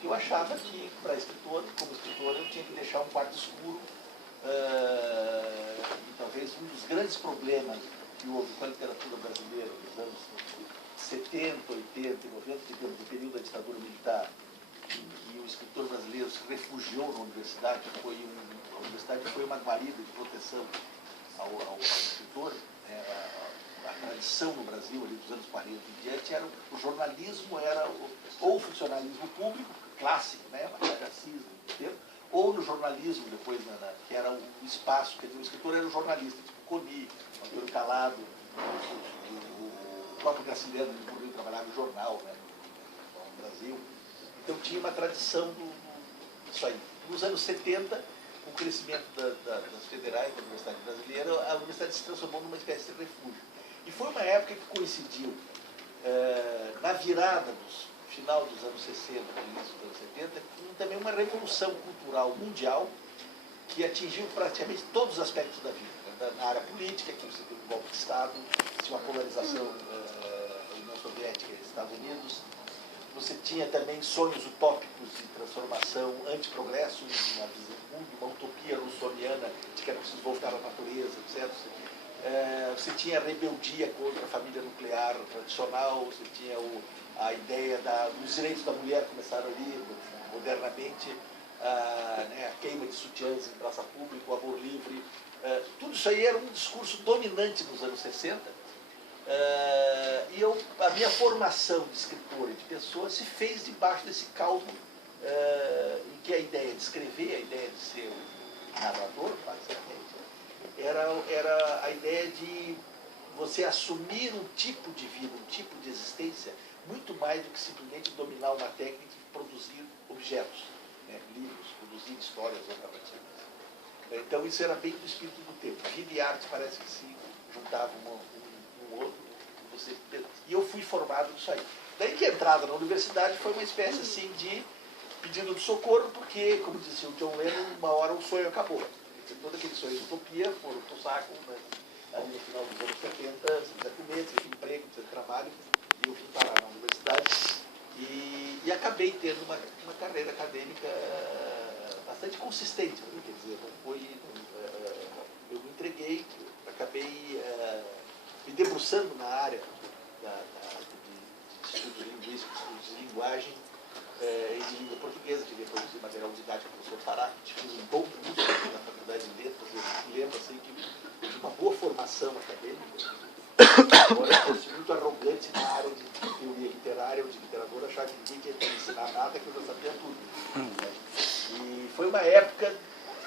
Porque eu achava que, para escritor, como escritor, eu tinha que deixar um quarto escuro. E talvez um dos grandes problemas que houve com a literatura brasileira nos anos 70, 80 e 90, digamos, no período da ditadura militar, e o escritor brasileiro se refugiou na universidade, a universidade foi uma guarida de proteção ao escritor, né? A tradição no Brasil, ali dos anos 40 em diante, o jornalismo era ou o funcionalismo público, clássico, né? Machado, ou no jornalismo, depois, que era o espaço, quer dizer, o escritor era um jornalista, tipo Coni, Antônio Calado, o próprio Graciliano de trabalhava no jornal, né? No Brasil. Então tinha uma tradição disso aí. Nos anos 70, com o crescimento das federais, da Universidade Brasileira, a universidade se transformou numa espécie de refúgio. E foi uma época que coincidiu na virada final dos anos 60, início dos anos 70, com também uma revolução cultural mundial que atingiu praticamente todos os aspectos da vida. Na área política, que você teve um golpe de Estado, tinha uma polarização União Soviética e Estados Unidos. Você tinha também sonhos utópicos de transformação anti-progresso, uma utopia russoniana de que era preciso voltar à natureza, etc. Você tinha a rebeldia contra a família nuclear tradicional, você tinha a ideia dos direitos da mulher, começaram ali modernamente, a queima de sutiãs em praça pública, o amor livre. Tudo isso aí era um discurso dominante nos anos 60. E a minha formação de escritor e de pessoa se fez debaixo desse caldo em que a ideia de escrever, a ideia de ser um narrador, basicamente, era a ideia de você assumir um tipo de vida, um tipo de existência, muito mais do que simplesmente dominar uma técnica de produzir objetos, né, livros, produzir histórias ou narrativas. Então isso era bem do espírito do tempo. Vida e arte parece que se juntavam um outro. E eu fui formado nisso aí. Daí que a entrada na universidade foi uma espécie assim de pedido de socorro, porque, como dizia o John Lennon, uma hora o sonho acabou. Todo aquele sonho de utopia foram pro saco, mas ali no final dos anos 70, você precisa comer, você precisa de emprego, precisa de trabalho, e eu fui parar na universidade e acabei tendo uma carreira acadêmica bastante consistente, quer dizer, não foi, eu me entreguei, acabei me debruçando na área de estudos linguísticos, estudos de linguagem e de língua portuguesa, que depois de material didático com o professor Pará, que fiz um bom curso na Faculdade de Letras. Eu lembro assim, que de uma boa formação acadêmica, agora eu fosse muito arrogante na área de teoria literária ou de literatura, achar que ninguém tinha que ensinar nada, que eu já sabia tudo. Né? E foi uma época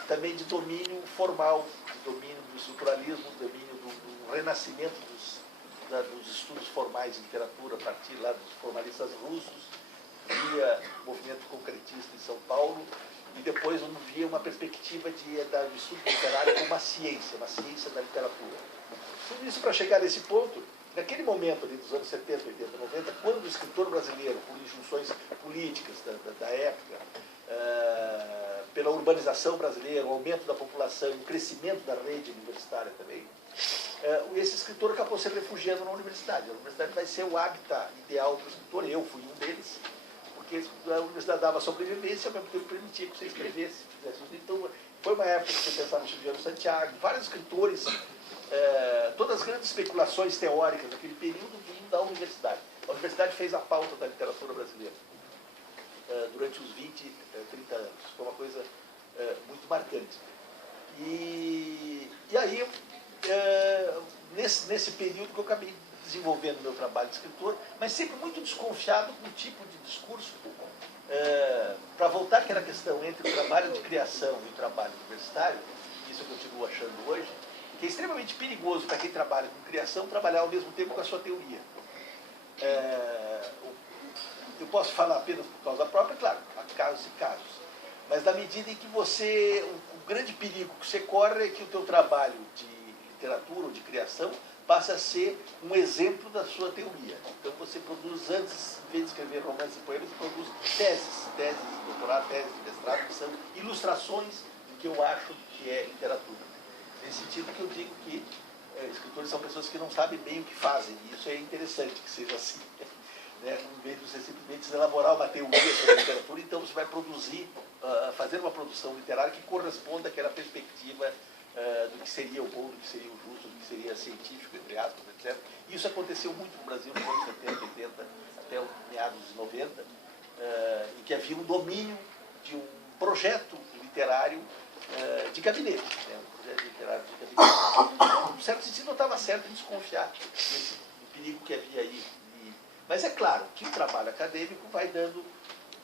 também de domínio formal, de domínio do estruturalismo, domínio do renascimento dos estudos formais de literatura, a partir lá dos formalistas russos, via movimento concretista em São Paulo, e depois eu via uma perspectiva do estudo literário como uma ciência da literatura. Tudo isso para chegar nesse ponto, naquele momento ali dos anos 70, 80, 90, quando o escritor brasileiro, por injunções políticas da época, pela urbanização brasileira, o aumento da população, o crescimento da rede universitária também, esse escritor acabou se refugiando na universidade. A universidade vai ser o hábitat ideal para o escritor, eu fui um deles, porque a universidade dava sobrevivência, ao mesmo tempo permitia que você escrevesse, fizesse tudo. Então, foi uma época que você pensava no Silviano Santiago, vários escritores, todas as grandes especulações teóricas daquele período vinham da universidade. A universidade fez a pauta da literatura brasileira durante os 20, 30 anos. Foi uma coisa muito marcante. E aí, nesse período que eu acabei desenvolvendo meu trabalho de escritor, mas sempre muito desconfiado com o tipo de discurso, para voltar àquela questão entre o trabalho de criação e o trabalho universitário, isso eu continuo achando hoje, que é extremamente perigoso para quem trabalha com criação trabalhar ao mesmo tempo com a sua teoria. Eu posso falar apenas por causa própria, claro, há casos e casos, mas na medida em que o grande perigo que você corre é que o teu trabalho de literatura ou de criação passa a ser um exemplo da sua teoria. Então você produz, antes, em vez de escrever romances e poemas, você produz teses de doutorado, teses de mestrado, que são ilustrações do que eu acho que é literatura. Nesse sentido que eu digo que escritores são pessoas que não sabem bem o que fazem, e isso é interessante que seja assim. Né? Em vez de você simplesmente elaborar uma teoria sobre a literatura, então você gente vai produzir, fazer uma produção literária que corresponda àquela perspectiva do que seria o bom, do que seria o justo, do que seria científico, entre aspas, etc. Isso aconteceu muito no Brasil nos anos 70, 80, até os meados de 90, em que havia um domínio de um projeto literário de gabinete, né? Um projeto literário de gabinete. Em certo sentido, eu estava certo em desconfiar desse perigo que havia aí. Mas é claro que o trabalho acadêmico vai dando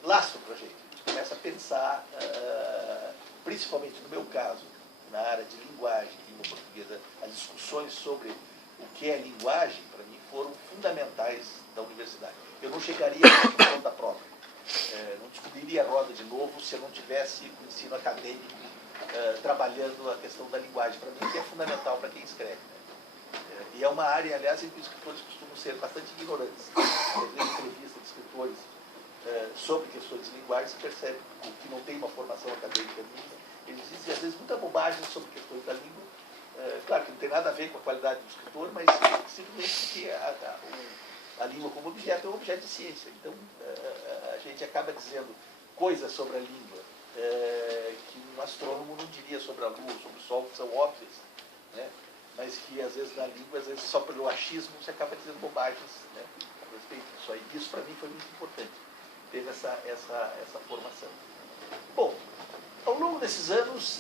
lastro para a gente. A gente começa a pensar, principalmente no meu caso, na área de linguagem, língua portuguesa, as discussões sobre o que é linguagem, para mim, foram fundamentais da universidade. Eu não chegaria por conta própria. Não descobriria a roda de novo se eu não tivesse o ensino acadêmico trabalhando a questão da linguagem, para mim, que é fundamental para quem escreve. Né? E é uma área, aliás, em que os escritores costumam ser bastante ignorantes. Às vezes, entrevistas de escritores sobre questões de linguagem, se percebe que não tem uma formação acadêmica mínima. Eles dizem, às vezes, muita bobagem sobre questões da língua. Claro que não tem nada a ver com a qualidade do escritor, mas simplesmente porque a língua como objeto é um objeto de ciência. Então, a gente acaba dizendo coisas sobre a língua que um astrônomo não diria sobre a Lua, sobre o Sol, que são óbvias, né? Mas que, às vezes, na língua, às vezes, só pelo achismo, você acaba dizendo bobagens, né, a respeito disso aí. Isso, para mim, foi muito importante. Teve essa formação. Bom, ao longo desses anos,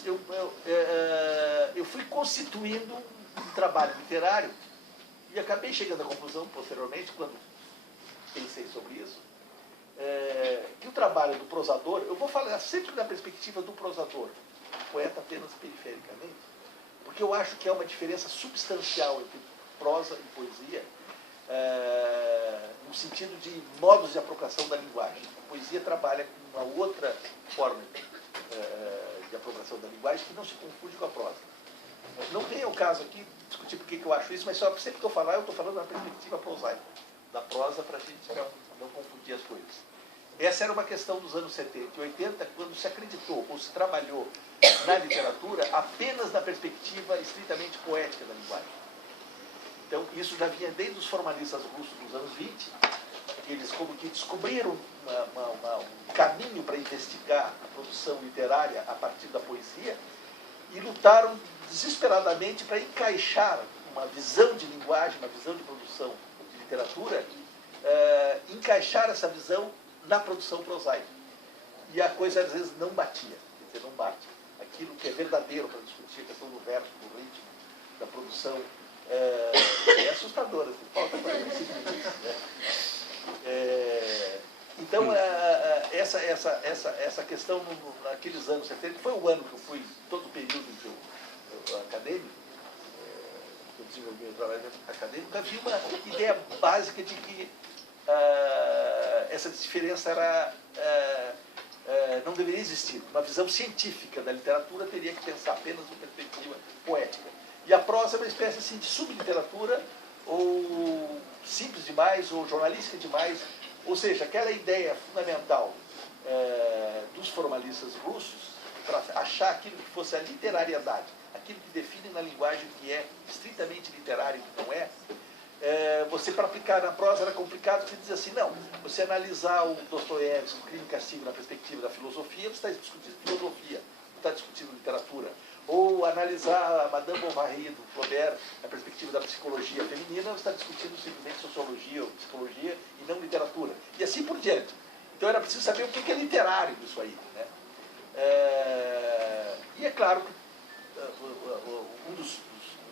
eu fui constituindo um trabalho literário e acabei chegando à conclusão, posteriormente, quando pensei sobre isso, que o trabalho do prosador, eu vou falar sempre da perspectiva do prosador, poeta apenas perifericamente, porque eu acho que há uma diferença substancial entre prosa e poesia, no sentido de modos de apropriação da linguagem. A poesia trabalha com uma outra forma de apropriação da linguagem que não se confunde com a prosa. Não vem ao caso aqui discutir por que eu acho isso, mas só sempre que eu falar, eu estou falando da perspectiva prosaica, da prosa, para a gente não confundir as coisas. Essa era uma questão dos anos 70 e 80, quando se acreditou ou se trabalhou na literatura apenas na perspectiva estritamente poética da linguagem. Então, isso já vinha desde os formalistas russos dos anos 20, eles como que descobriram um caminho para investigar a produção literária a partir da poesia e lutaram desesperadamente para encaixar uma visão de linguagem, uma visão de produção de literatura, encaixar essa visão na produção prosaica. E a coisa, às vezes, não batia, quer dizer, não bate. Aquilo que é verdadeiro para discutir a questão do verso, do ritmo, da produção, é assustadora, falta para então, essa questão naqueles anos 70, que foi o ano que eu fui, todo o período que eu acadêmico, que eu desenvolvi o trabalho acadêmico, havia uma ideia básica de que essa diferença não deveria existir. Uma visão científica da literatura teria que pensar apenas em perspectiva poética. E a prosa é uma espécie assim, de subliteratura, ou simples demais, ou jornalística demais. Ou seja, aquela ideia fundamental dos formalistas russos, para achar aquilo que fosse a literariedade, aquilo que define na linguagem o que é estritamente literário e o que não é, você, para aplicar na prosa, era complicado, porque diz assim, não, você analisar o Dostoiévski, o Crime e Castigo, na perspectiva da filosofia, você está discutindo filosofia, não está discutindo literatura. Ou analisar a Madame Bovary, do Flaubert, na perspectiva da psicologia feminina, você está discutindo simplesmente sociologia ou psicologia e não literatura. E assim por diante. Então era preciso saber o que é literário disso aí. Né? E é claro que o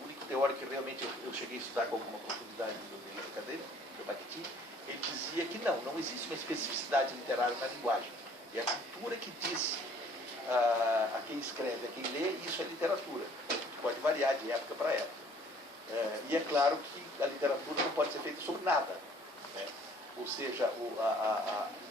único teórico que realmente eu cheguei a estudar com alguma profundidade no meio acadêmico, o Bakhtin, ele dizia que não existe uma especificidade literária na linguagem. É a cultura que diz a quem escreve, a quem lê, isso é literatura. Pode variar de época para época. E é claro que a literatura não pode ser feita sobre nada. Né? Ou seja,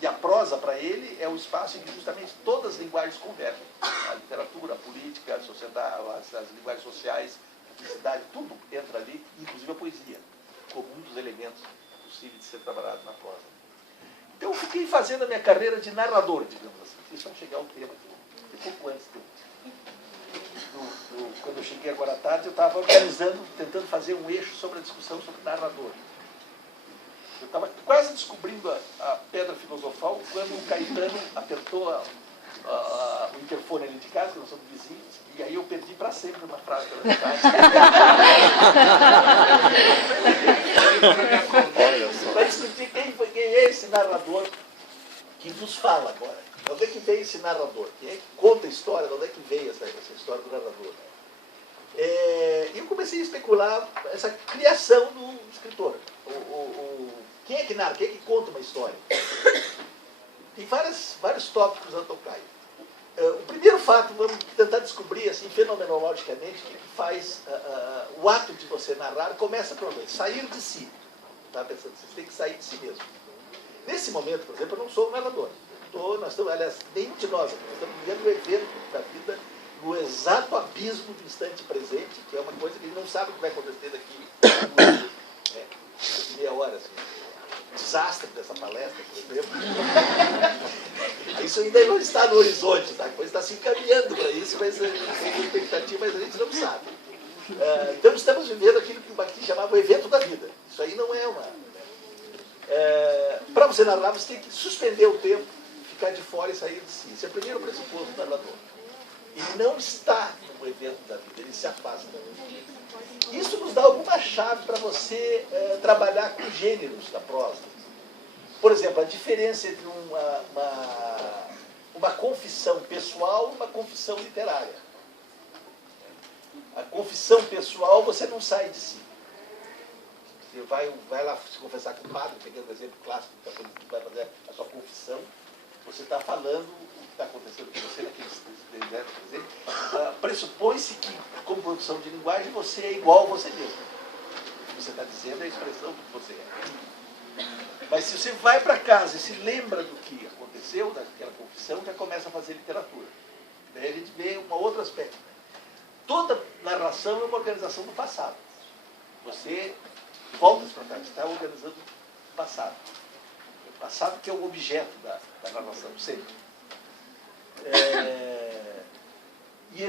e a prosa para ele é o espaço em que justamente todas as linguagens convergem. A literatura, a política, a sociedade, as linguagens sociais, a publicidade, tudo entra ali, inclusive a poesia, como um dos elementos possíveis de ser trabalhado na prosa. Então eu fiquei fazendo a minha carreira de narrador, digamos assim. Isso vai chegar ao tema aqui. Pouco antes quando eu cheguei agora à tarde, eu estava organizando, tentando fazer um eixo sobre a discussão sobre narrador. Eu estava quase descobrindo a pedra filosofal quando o Caetano apertou o interfone ali de casa, que nós somos vizinhos, e aí eu perdi para sempre uma frase pela metade. Para discutir quem é esse narrador que nos fala agora. De onde é que veio esse narrador? Quem é que conta a história? De onde é que veio essa história do narrador? E eu comecei a especular essa criação do escritor. Quem é que narra? Quem é que conta uma história? Tem vários tópicos a tocar. O primeiro fato, vamos tentar descobrir assim, fenomenologicamente, o que faz o ato de você narrar, começa por sair de si. Tá pensando, você tem que sair de si mesmo. Nesse momento, por exemplo, eu não sou um narrador. Nós estamos, aliás, nenhum de nós aqui, nós estamos vivendo o evento da vida no exato abismo do instante presente, que é uma coisa que a gente não sabe o que vai acontecer daqui meia hora. Assim. Desastre dessa palestra, por exemplo. Isso ainda não está no horizonte, tá? A coisa está se encaminhando para isso, mas tem expectativa, mas a gente não sabe. Então estamos vivendo aquilo que o Bakhtin chamava o evento da vida. Isso aí não é uma... para você narrar, você tem que suspender o tempo, ficar de fora e sair de si. Esse é o primeiro pressuposto do narrador. Ele não está no evento da vida, ele se afasta. Isso nos dá alguma chave para você trabalhar com gêneros da prosa. Por exemplo, a diferença entre uma confissão pessoal e uma confissão literária. A confissão pessoal, você não sai de si. Você vai lá se confessar com o padre, pegando o exemplo clássico que vai fazer a sua confissão, você está falando o que está acontecendo com você naqueles 10 anos, por exemplo. Pressupõe-se que, como produção de linguagem, você é igual a você mesmo. O que você está dizendo é a expressão do que você é. Mas se você vai para casa e se lembra do que aconteceu, daquela confissão, já começa a fazer literatura. Daí a gente vê um outro aspecto. Toda narração é uma organização do passado. Você volta para trás, está organizando o passado. O passado que é o objeto da narração, sempre. E aí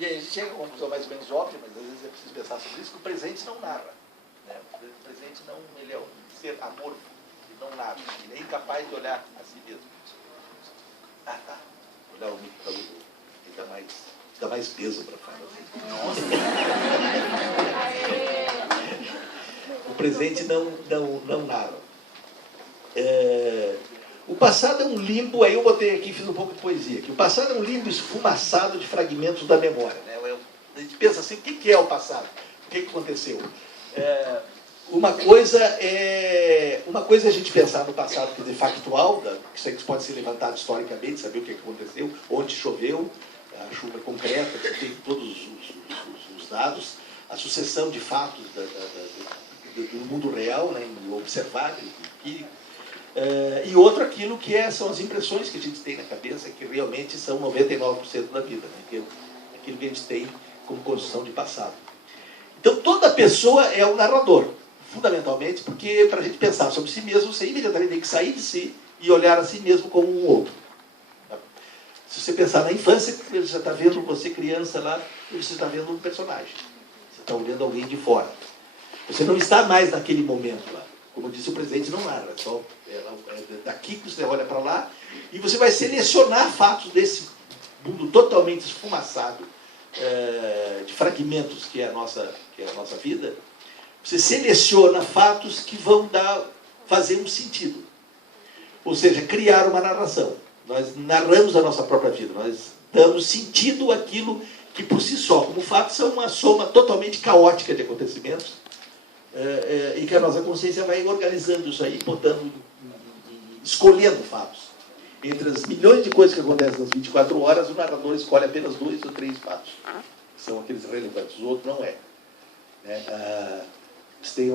a gente chega a uma conclusão mais ou menos óbvia, mas às vezes é preciso pensar sobre isso, que o presente não narra. Né? O presente não, ele é um ser amorfo, ele não narra, ele é incapaz de olhar a si mesmo. Tá. Olhar o micro ele dá mais peso para a fala. O presente não narra. O passado é um limbo, aí eu botei aqui, fiz um pouco de poesia, que o passado é um limbo esfumaçado de fragmentos da memória. Né? A gente pensa assim, o que é o passado? O que aconteceu? Uma coisa é a gente pensar no passado, quer dizer, factual, isso aí pode ser levantado historicamente, saber o que aconteceu, onde choveu, a chuva concreta, você tem todos os dados, a sucessão de fatos do mundo real, né, observado, empírico. E outro aquilo que são as impressões que a gente tem na cabeça, que realmente são 99% da vida, né, que é aquilo que a gente tem como construção de passado. Então toda pessoa é um narrador, fundamentalmente, porque para a gente pensar sobre si mesmo, você imediatamente tem que sair de si e olhar a si mesmo como um outro. Se você pensar na infância, você já está vendo você criança lá, e você está vendo um personagem. Você está olhando alguém de fora. Você não está mais naquele momento lá. Como disse o presidente, não narra. É daqui que você olha para lá e você vai selecionar fatos desse mundo totalmente esfumaçado, de fragmentos que é a nossa vida. Você seleciona fatos que vão fazer um sentido. Ou seja, criar uma narração. Nós narramos a nossa própria vida, nós damos sentido àquilo que por si só, como fatos, são uma soma totalmente caótica de acontecimentos, e que a nossa consciência vai organizando isso aí, escolhendo fatos. Entre as milhões de coisas que acontecem nas 24 horas, o narrador escolhe apenas 2 ou 3 fatos, que são aqueles relevantes, o outro não é. Tem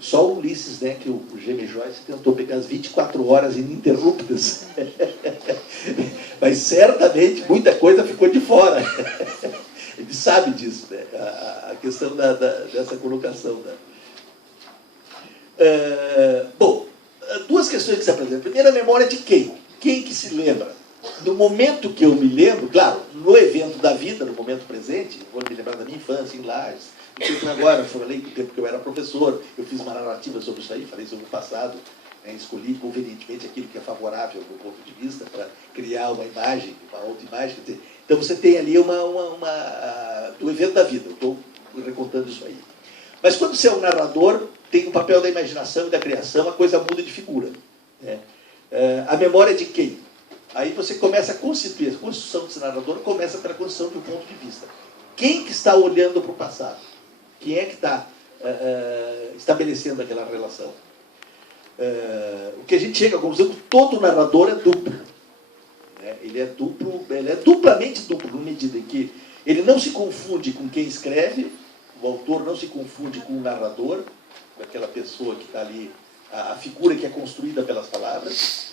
só o Ulisses, né, que o G.M. Joyce tentou pegar as 24 horas ininterruptas. Mas certamente muita coisa ficou de fora. Ele sabe disso, né? A questão dessa colocação. Né? Bom, 2 questões que se apresentam. Primeiro, a memória de quem? Quem que se lembra? No momento que eu me lembro, claro, no evento da vida, no momento presente, vou me lembrar da minha infância em Lages, Agora, eu falei que no tempo que eu era professor, eu fiz uma narrativa sobre isso aí, falei sobre o passado, né, escolhi convenientemente aquilo que é favorável do ponto de vista para criar uma imagem, uma outra imagem. Então você tem ali do evento da vida, eu estou recontando isso aí. Mas quando você é um narrador, tem o papel da imaginação e da criação, a coisa muda de figura. Né? A memória de quem? Aí você começa a constituir, a construção desse narrador começa pela construção de um ponto de vista. Quem que está olhando para o passado? Quem é que está estabelecendo aquela relação? O que a gente chega à conclusão é que todo narrador é duplo. Né? Ele é duplamente duplo, na medida em que ele não se confunde com quem escreve, o autor não se confunde com o narrador, com aquela pessoa que está ali, a figura que é construída pelas palavras,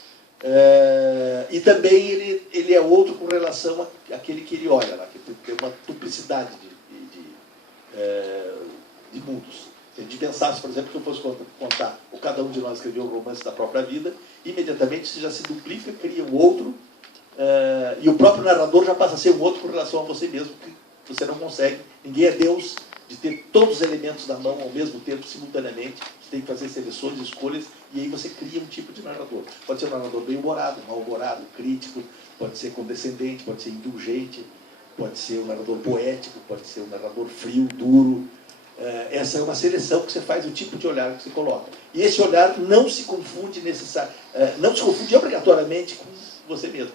e também ele é outro com relação àquele que ele olha lá, que tem uma duplicidade de mundos. Se a gente pensasse, por exemplo, que eu fosse contar, ou cada um de nós escreveu o romance da própria vida, imediatamente isso já se duplica, cria um outro, e o próprio narrador já passa a ser um outro com relação a você mesmo, que você não consegue. Ninguém é Deus de ter todos os elementos na mão ao mesmo tempo, simultaneamente. Você tem que fazer seleções, escolhas, e aí você cria um tipo de narrador. Pode ser um narrador bem-humorado, mal-humorado, crítico, pode ser condescendente, pode ser indulgente, pode ser um narrador poético, pode ser um narrador frio, duro. Essa é uma seleção que você faz, o tipo de olhar que você coloca. E esse olhar não se confunde não se confunde obrigatoriamente com você mesmo.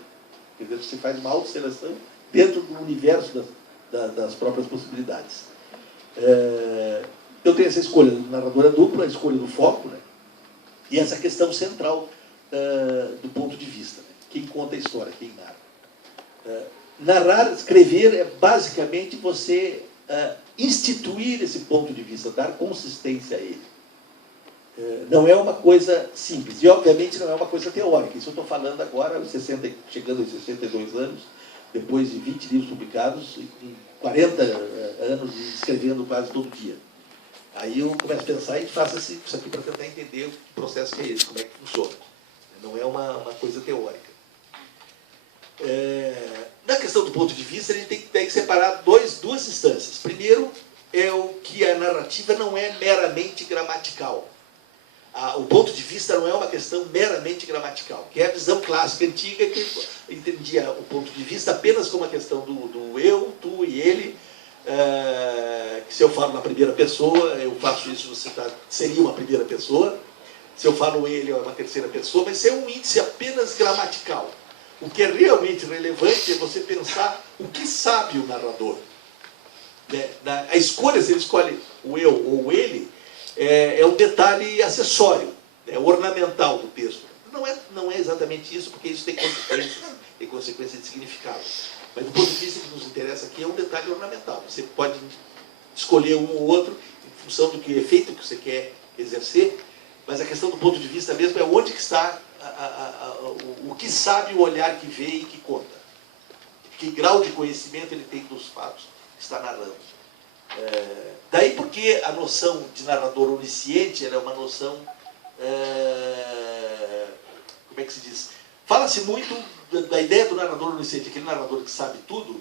Quer dizer, você faz uma autoseleção dentro do universo das próprias possibilidades. Eu tenho essa escolha do narrador duplo, a escolha do foco, né? E essa questão central do ponto de vista. Né? Quem conta a história, quem narra. Narrar, escrever, é basicamente você instituir esse ponto de vista, dar consistência a ele. Não é uma coisa simples, e obviamente não é uma coisa teórica. Isso eu estou falando agora, chegando aos 62 anos, depois de 20 livros publicados, e 40 anos escrevendo quase todo dia. Aí eu começo a pensar e faço isso aqui para tentar entender o processo que é esse, como é que funciona. Não é uma coisa teórica. Na questão do ponto de vista, a gente tem que separar duas instâncias. Primeiro, é o que a narrativa não é meramente gramatical. O ponto de vista não é uma questão meramente gramatical, que é a visão clássica antiga, que entendia o ponto de vista apenas como a questão do eu, tu e ele, que se eu falo na primeira pessoa, eu faço isso, seria uma primeira pessoa, se eu falo ele, é uma terceira pessoa, mas isso é um índice apenas gramatical. O que é realmente relevante é você pensar o que sabe o narrador. A escolha, se ele escolhe o eu ou o ele, é um detalhe acessório, ornamental do texto. Não é exatamente isso, porque isso tem consequências de significado. Mas do ponto de vista que nos interessa aqui, é um detalhe ornamental. Você pode escolher um ou outro em função do efeito que você quer exercer, mas a questão do ponto de vista mesmo é onde que está o que sabe o olhar que vê e que conta. Que grau de conhecimento ele tem dos fatos que está narrando. Daí porque a noção de narrador onisciente era uma noção, como é que se diz? Fala-se muito da ideia do narrador onisciente, aquele narrador que sabe tudo,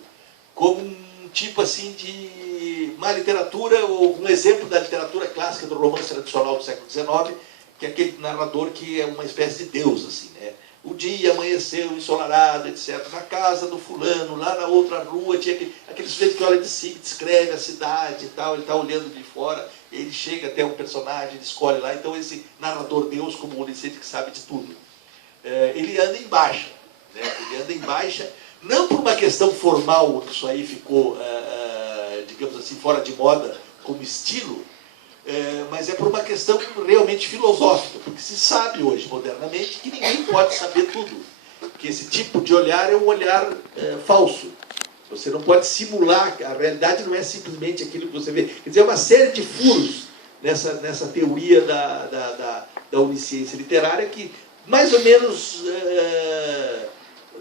como um tipo assim de uma literatura, ou um exemplo da literatura clássica do romance tradicional do século XIX, que é aquele narrador que é uma espécie de Deus, assim, né? O dia amanheceu ensolarado, etc. Na casa do fulano, lá na outra rua, tinha aquele sujeito que olha de cima, descreve a cidade e tal, ele está olhando de fora, ele chega até um personagem, ele escolhe lá. Então esse narrador Deus, como o onisciente que sabe de tudo, ele anda em baixa. Né? Ele anda em baixa, não por uma questão formal, que isso aí ficou, digamos assim, fora de moda como estilo, mas é por uma questão realmente filosófica, porque se sabe hoje, modernamente, que ninguém pode saber tudo. Que esse tipo de olhar é um olhar falso. Você não pode simular, a realidade não é simplesmente aquilo que você vê. Quer dizer, é uma série de furos nessa teoria da onisciência literária que, mais ou menos,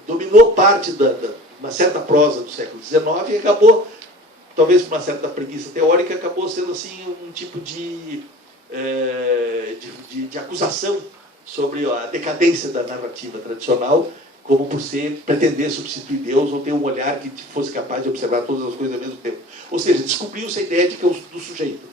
dominou parte de uma certa prosa do século XIX e acabou, talvez por uma certa preguiça teórica, acabou sendo assim um tipo de acusação sobre a decadência da narrativa tradicional, como por pretender substituir Deus ou ter um olhar que fosse capaz de observar todas as coisas ao mesmo tempo. Ou seja, descobriu-se a ideia de que do sujeito.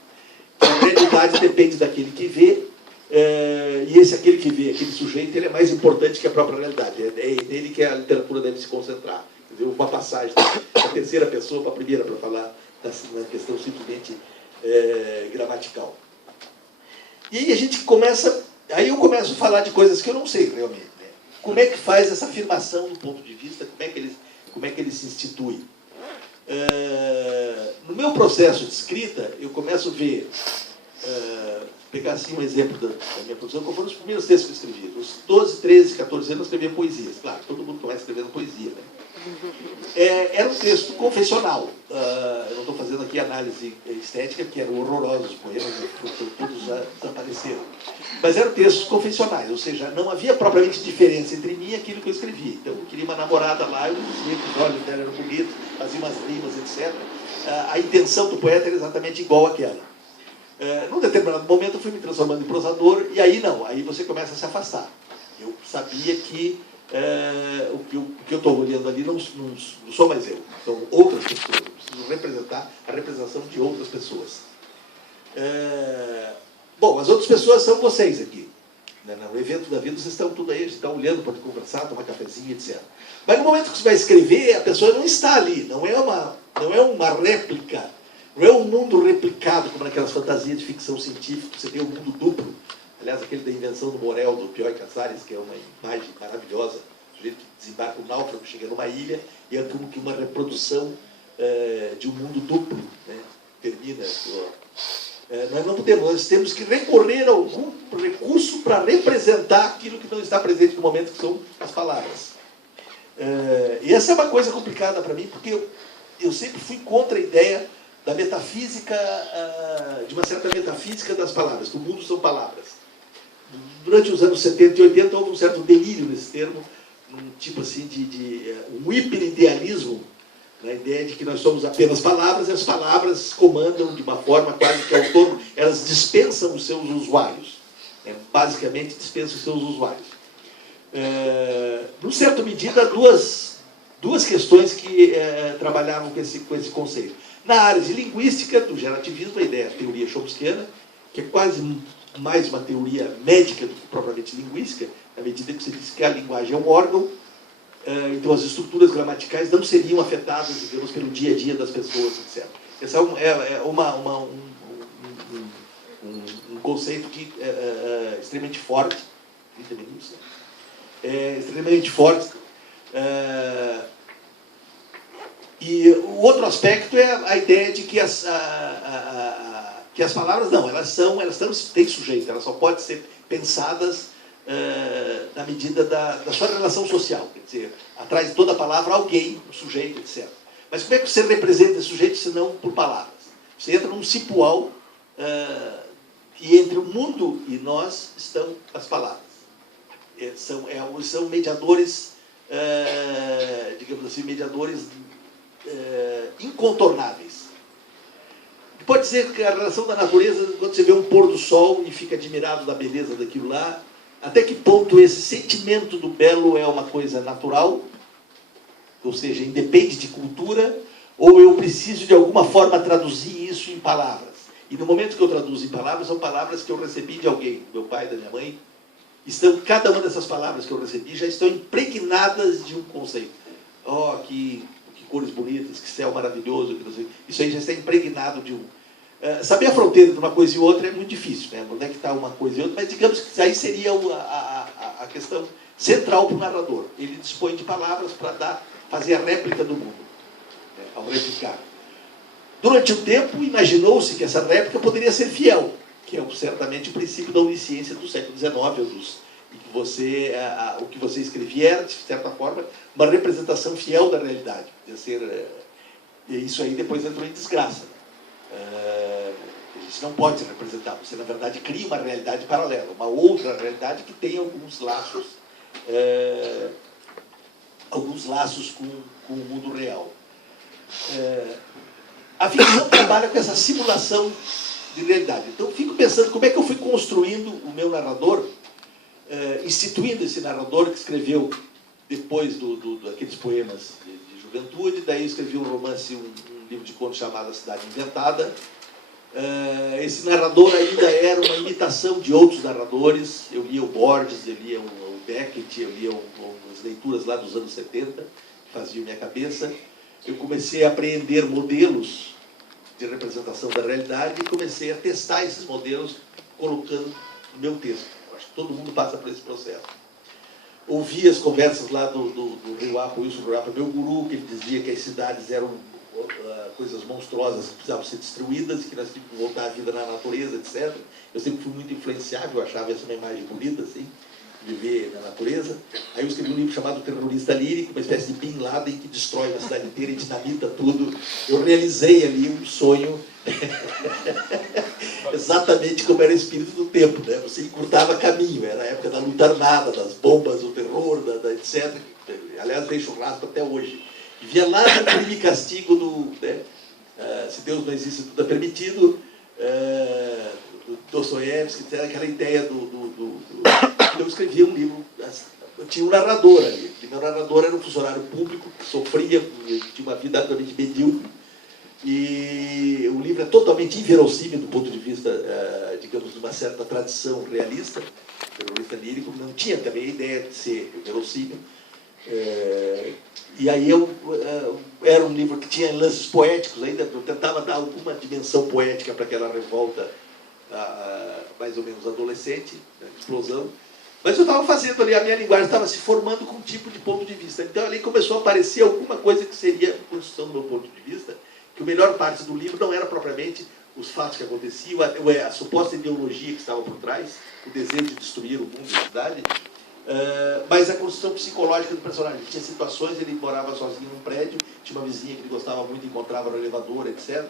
A realidade depende daquele que vê, e aquele que vê, aquele sujeito, ele é mais importante que a própria realidade. É nele que a literatura deve se concentrar. Entendeu? Uma passagem da terceira pessoa para a primeira, para falar na questão simplesmente gramatical. E aí a gente começa, aí eu começo a falar de coisas que eu não sei realmente. Né? Como é que faz essa afirmação do ponto de vista, como é que ele se institui? No meu processo de escrita, eu começo a ver, pegar assim um exemplo da minha produção, qual foram os primeiros textos que eu escrevi. Os 12, 13, 14 anos eu escrevia poesias. Claro, todo mundo começa escrevendo poesia. Né? Era um texto confessional. Eu não estou fazendo aqui análise estética, porque eram horrorosos os poemas, todos já desapareceram. Mas eram textos confessionais, ou seja, não havia propriamente diferença entre mim e aquilo que eu escrevia. Então, eu queria uma namorada lá, eu dizia que os olhos dela eram bonitos, fazia umas rimas, etc. A intenção do poeta era exatamente igual àquela. Num determinado momento, eu fui me transformando em prosador, e aí não, aí você começa a se afastar. Eu sabia que o que eu estou olhando ali não sou mais eu, são outras pessoas. Eu preciso representar a representação de outras pessoas. Bom, as outras pessoas são vocês aqui. No evento da vida, vocês estão tudo aí, a gente está olhando, pode conversar, tomar cafezinho, etc. Mas no momento que você vai escrever, a pessoa não está ali, não é uma réplica, não é um mundo replicado, como naquelas fantasias de ficção científica, você tem um mundo duplo. Aliás, aquele da invenção do Morel, do Pioy Casares, que é uma imagem maravilhosa. O sujeito que desembarca, o náufrago chega numa ilha e é como que uma reprodução de um mundo duplo. Né? Termina. Nós não podemos, nós temos que recorrer a algum recurso para representar aquilo que não está presente no momento, que são as palavras. E essa é uma coisa complicada para mim, porque eu sempre fui contra a ideia da metafísica, de uma certa metafísica das palavras, que o mundo são palavras. Durante os anos 70 e 80 houve um certo delírio nesse termo, um tipo assim um hiperidealismo, na ideia de que nós somos apenas palavras, e as palavras comandam de uma forma quase que autônoma, elas dispensam os seus usuários. Basicamente dispensam os seus usuários. Numa certa medida, duas questões que trabalhavam com esse conceito. Na área de linguística, do gerativismo, a ideia, a teoria chomskiana, que é quase mais uma teoria médica do que propriamente linguística, na medida que você diz que a linguagem é um órgão, então as estruturas gramaticais não seriam afetadas, digamos, pelo dia a dia das pessoas, etc. Esse é um conceito que é extremamente forte, 30 minutos, extremamente forte. E o outro aspecto é a ideia de que as palavras não, elas têm sujeito, elas só podem ser pensadas na medida da sua relação social, quer dizer, atrás de toda palavra alguém, um sujeito, etc. Mas como é que você representa esse sujeito se não por palavras? Você entra num cipual que entre o mundo e nós estão as palavras. São mediadores, digamos assim, mediadores incontornáveis. Pode dizer que a relação da natureza, quando você vê um pôr do sol e fica admirado da beleza daquilo lá, até que ponto esse sentimento do belo é uma coisa natural, ou seja, independe de cultura, ou eu preciso de alguma forma traduzir isso em palavras. E no momento que eu traduzo em palavras, são palavras que eu recebi de alguém, do meu pai, da minha mãe. Cada uma dessas palavras que eu recebi já estão impregnadas de um conceito. Oh, que cores bonitas, que céu maravilhoso. Isso aí já está impregnado de um... Saber a fronteira de uma coisa e outra é muito difícil, né? Onde é que está uma coisa e outra, mas digamos que aí seria a questão central para o narrador. Ele dispõe de palavras para fazer a réplica do mundo, ao replicar. Durante um tempo, imaginou-se que essa réplica poderia ser fiel, que é certamente o princípio da onisciência do século XIX, o que você escrevia era, de certa forma, uma representação fiel da realidade. E isso aí depois entrou em desgraça. A gente não pode se representar. Você, na verdade, cria uma realidade paralela, uma outra realidade que tem alguns laços com o mundo real. A ficção trabalha com essa simulação de realidade. Então, eu fico pensando como é que eu fui construindo o meu narrador, instituindo esse narrador que escreveu depois daqueles poemas de juventude. Daí eu escrevi um romance, um livro de contos chamado A Cidade Inventada. Esse narrador ainda era uma imitação de outros narradores. Eu lia o Borges, eu lia o Beckett, eu lia as leituras lá dos anos 70, que faziam minha cabeça. Eu comecei a apreender modelos de representação da realidade e comecei a testar esses modelos colocando no meu texto. Acho que todo mundo passa por esse processo. Ouvi as conversas lá do Rio Apa, Wilson Rio Apa, meu guru, que ele dizia que as cidades eram coisas monstruosas que precisavam ser destruídas, que nós tínhamos que voltar à vida na natureza, etc. Eu sempre fui muito influenciável, eu achava essa uma imagem bonita, assim, viver na natureza. Aí eu escrevi um livro chamado Terrorista Lírico, uma espécie de Bin Laden que destrói a cidade inteira e dinamita tudo. Eu realizei ali um sonho exatamente como era o espírito do tempo, né? Você encurtava caminho, era a época da luta armada, das bombas, do terror, etc. Aliás, deixo rastro até hoje. E via lá do Crime e Castigo, né? Se Deus não existe, tudo é permitido, do Dostoiévski, aquela ideia eu escrevia um livro, eu tinha um narrador ali. O meu narrador era um funcionário público que sofria, tinha uma vida absolutamente medíocre. E o livro é totalmente inverossímil do ponto de vista, digamos, de uma certa tradição realista. O terrorista lírico não tinha também a ideia de ser verossímil. E aí era um livro que tinha lances poéticos ainda, eu tentava dar alguma dimensão poética para aquela revolta mais ou menos adolescente, explosão. Mas eu estava fazendo ali, a minha linguagem estava se formando com um tipo de ponto de vista. Então ali começou a aparecer alguma coisa que seria a construção do meu ponto de vista, que a melhor parte do livro não era propriamente os fatos que aconteciam, a suposta ideologia que estava por trás, o desejo de destruir o mundo e a cidade, mas a construção psicológica do personagem. Tinha situações, ele morava sozinho num prédio, tinha uma vizinha que ele gostava muito, encontrava no elevador, etc.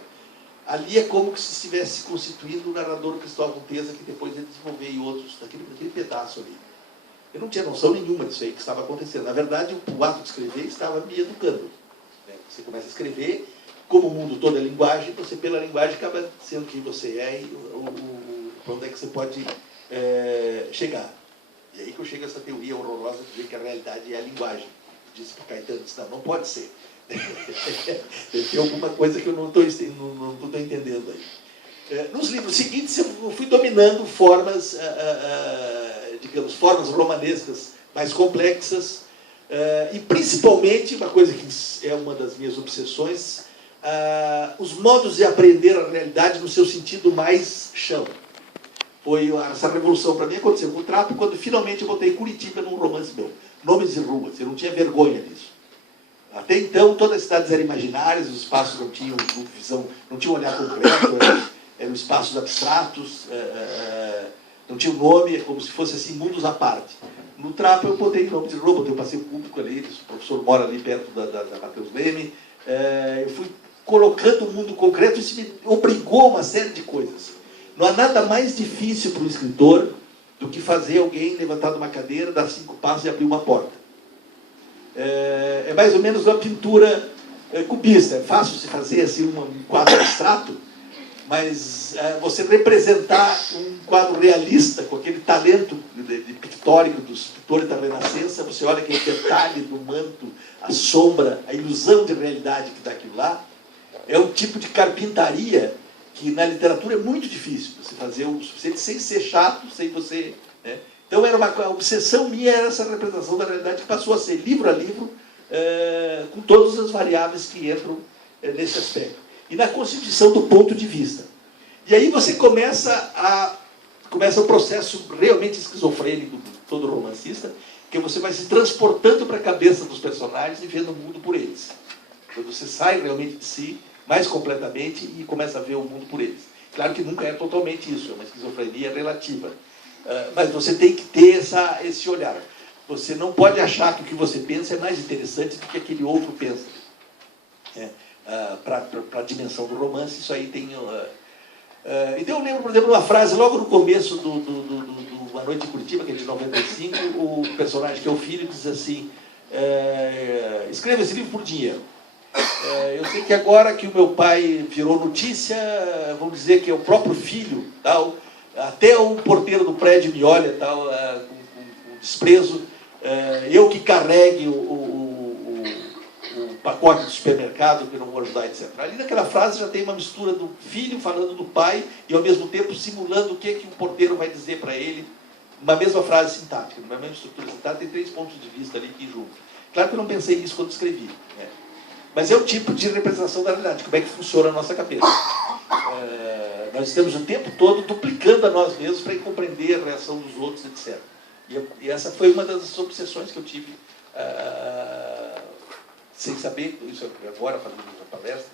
Ali é como se estivesse constituindo o narrador Cristóvão Teza, que depois ele desenvolveu em outros, naquele pedaço ali. Eu não tinha noção nenhuma disso aí que estava acontecendo. Na verdade, o ato de escrever estava me educando. Você começa a escrever, como o mundo todo é linguagem, você pela linguagem acaba sendo quem você é e para onde é que você pode chegar. E aí que eu chego a essa teoria horrorosa de dizer que a realidade é a linguagem. Eu disse para o Caetano, não pode ser. Tem alguma coisa que eu não estou entendendo aí. Nos livros seguintes eu fui dominando formas, digamos, formas romanescas mais complexas, e principalmente, uma coisa que é uma das minhas obsessões, os modos de aprender a realidade no seu sentido mais chão. Essa revolução para mim aconteceu com o Trapo, quando finalmente eu botei Curitiba num romance meu. Nomes de ruas, eu não tinha vergonha disso. Até então, todas as cidades eram imaginárias, os espaços não tinham visão, não tinham olhar concreto, eram espaços abstratos, não tinha nome, é como se fosse assim, mundos à parte. No Trapo eu botei nome de rua, botei um passeio público ali, o professor mora ali perto da Matheus Leme, eu fui colocando o mundo concreto, isso me obrigou a uma série de coisas. Não há nada mais difícil para o escritor do que fazer alguém levantar de uma cadeira, dar 5 passos e abrir uma porta. É mais ou menos uma pintura cubista. É fácil se fazer assim um quadro abstrato, mas você representar um quadro realista com aquele talento de pictórico dos pintores da Renascença, você olha aquele detalhe do manto, a sombra, a ilusão de realidade que está aquilo lá, é um tipo de carpintaria que na literatura é muito difícil você fazer o suficiente sem ser chato, sem você... Né? Então era a obsessão minha era essa representação da realidade que passou a ser livro a livro, com todas as variáveis que entram nesse aspecto. E na constituição do ponto de vista. E aí você começa o processo realmente esquizofrênico de todo romancista, que você vai se transportando para a cabeça dos personagens e vendo o mundo por eles. Quando você sai realmente de si, mais completamente, e começa a ver o mundo por eles. Claro que nunca é totalmente isso, é uma esquizofrenia relativa. Mas você tem que ter esse olhar. Você não pode achar que o que você pensa é mais interessante do que aquele outro pensa. Para a dimensão do romance, isso aí tem... Então eu lembro, por exemplo, uma frase logo no começo do A Noite em Curitiba, que é de 95, o personagem que é o filho diz assim, escreva esse livro por dinheiro. Eu sei que agora que o meu pai virou notícia, vamos dizer que é o próprio filho, tal, até o porteiro do prédio me olha tal, com desprezo, eu que carregue o pacote do supermercado, que não vou ajudar, etc. Ali naquela frase já tem uma mistura do filho falando do pai e, ao mesmo tempo, simulando o que o porteiro vai dizer para ele. Uma mesma frase sintática, uma mesma estrutura sintática, tem 3 pontos de vista ali que juntam. Claro que eu não pensei nisso quando escrevi, né? Mas é o tipo de representação da realidade, como é que funciona a nossa cabeça. Nós estamos o tempo todo duplicando a nós mesmos para compreender a reação dos outros, etc. E essa foi uma das obsessões que eu tive, sem saber, isso agora, fazendo a palestra,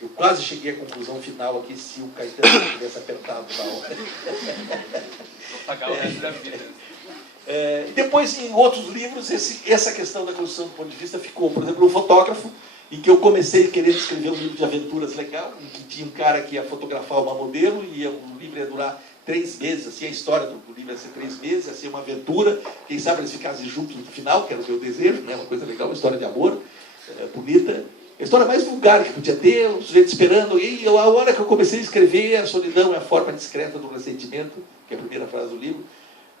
eu quase cheguei à conclusão final aqui, se o Caetano tivesse apertado na hora. Vou pagar o resto da vida. E depois, em outros livros, essa questão da construção do ponto de vista ficou. Por exemplo, O Fotógrafo, em que eu comecei querendo escrever um livro de aventuras legal, em que tinha um cara que ia fotografar uma modelo, e o livro ia durar 3 meses, assim, a história do livro ia ser 3 meses, ia ser uma aventura, quem sabe eles ficassem juntos no final, que era o meu desejo, né? Uma coisa legal, uma história de amor, bonita. A história mais vulgar que podia ter, o sujeito esperando, e a hora que eu comecei a escrever, a solidão é a forma discreta do ressentimento, que é a primeira frase do livro,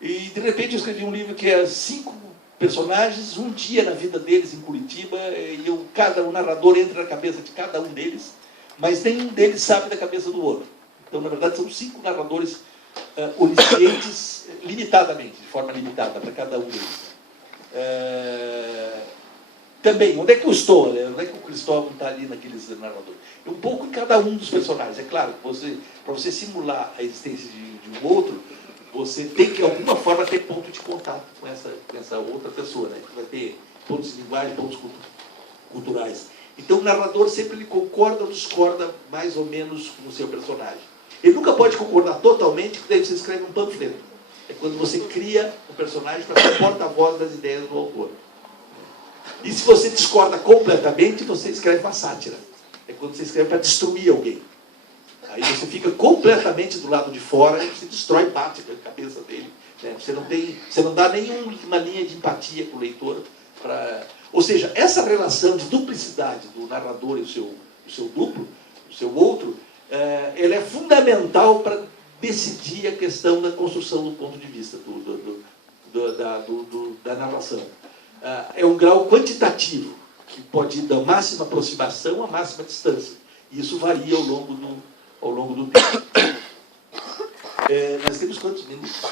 e de repente eu escrevi um livro que é 5 personagens, um dia na vida deles em Curitiba, e o narrador entra na cabeça de cada um deles, mas nenhum deles sabe da cabeça do outro. Então, na verdade, são 5 narradores oniscientes, limitadamente, de forma limitada, para cada um deles. Também, onde é que eu estou? Né? Onde é que o Cristóvão está ali naqueles narradores? Um pouco em cada um dos personagens. É claro, para você simular a existência de um outro, você tem que, de alguma forma, ter ponto de contato com essa outra pessoa. Né? Vai ter pontos de linguagem, pontos culturais. Então, o narrador sempre ele concorda ou discorda mais ou menos com o seu personagem. Ele nunca pode concordar totalmente, porque daí você escreve um panfleto. É quando você cria um personagem para ser porta-voz das ideias do autor. E se você discorda completamente, você escreve uma sátira. É quando você escreve para destruir alguém. Aí você fica completamente do lado de fora e você destrói, bate na cabeça dele. Né? Você não dá nenhuma linha de empatia com o leitor. Ou seja, essa relação de duplicidade do narrador e o seu duplo, o seu outro, ela é fundamental para decidir a questão da construção do ponto de vista, da narração. É um grau quantitativo, que pode ir da máxima aproximação à máxima distância. E isso varia ao longo do tempo. Nós temos quantos minutos?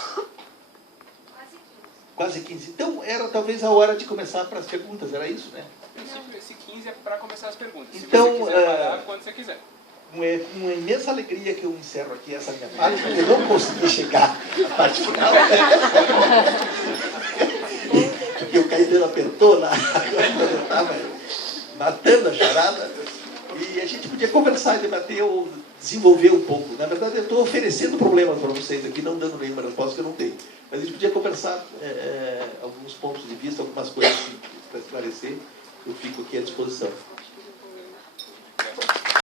Quase 15. Então, era talvez a hora de começar para as perguntas, era isso, né? No princípio, esse 15 é para começar as perguntas. Então, se você quiser parar, quando você quiser. É com uma imensa alegria que eu encerro aqui essa minha parte, porque eu não consegui chegar à parte final. Porque o Caetano apertou lá, eu estava matando a charada, e a gente podia conversar e debater ou desenvolver um pouco. Na verdade, eu estou oferecendo problemas para vocês aqui, não dando nenhuma resposta que eu não tenho. Mas a gente podia conversar alguns pontos de vista, algumas coisas para esclarecer. Eu fico aqui à disposição.